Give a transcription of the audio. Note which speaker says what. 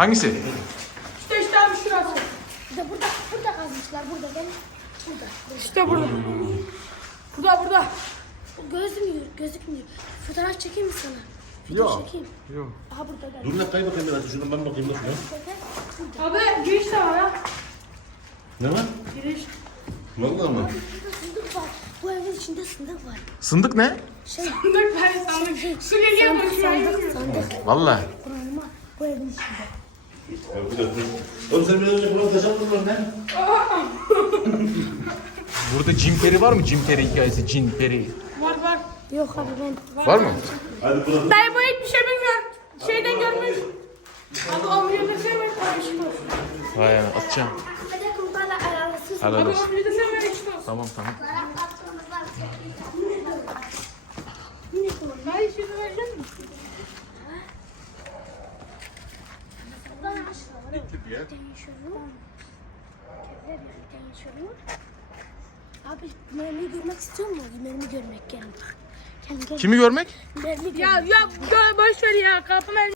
Speaker 1: Hangisi?
Speaker 2: İşte işte abi şurası.
Speaker 3: Burada burada burada kazmışlar burada ben. Burada. burada.
Speaker 2: İşte burada. burada burada.
Speaker 3: O gözükmüyor gözükmüyor. Fotoğraf çekeyim mi sana? Fotoğraf Yok. Çekeyim. Yok.
Speaker 1: Aha burada da.
Speaker 4: Dur bakayım biraz. Şuradan ben bakayım nasıl bak.
Speaker 2: ya. Abi giriş de var ha. Ne var? Giriş.
Speaker 4: Valla mı?
Speaker 3: Sındık var. Bu evin içinde sındık var.
Speaker 1: Sındık ne?
Speaker 2: Şey. Sındık var sandık. Şey, şey. Su geliyor
Speaker 3: mu? Sandık sandık. Valla. Kur'an'ıma bu evin içinde.
Speaker 4: Oğlum sen biraz önce falan kaçan mı lan ben?
Speaker 1: Burada Jim Carrey var mı? Jim Carrey hikayesi, Jim Carrey.
Speaker 2: Var var.
Speaker 3: Yok abi ben.
Speaker 1: Var, var mı?
Speaker 4: Hadi bırak. Dayı
Speaker 2: bu bir şey bilmiyor. Ben... Şeyden görmüş. Abi omuyor da sen mi
Speaker 1: Vay ya atacağım.
Speaker 3: Hadi kumkala aralısın.
Speaker 2: Hadi aralısın. Abi omuyor da sen mi Tamam tamam. Dayı şunu verir misin? Ne tipi
Speaker 3: ya? Abi mermi görmek istiyor mu? Mermi görmek gelin.
Speaker 1: Yani. Kimi görmek?
Speaker 2: görmek. Mermi ya, ya ya boş ver ya kapı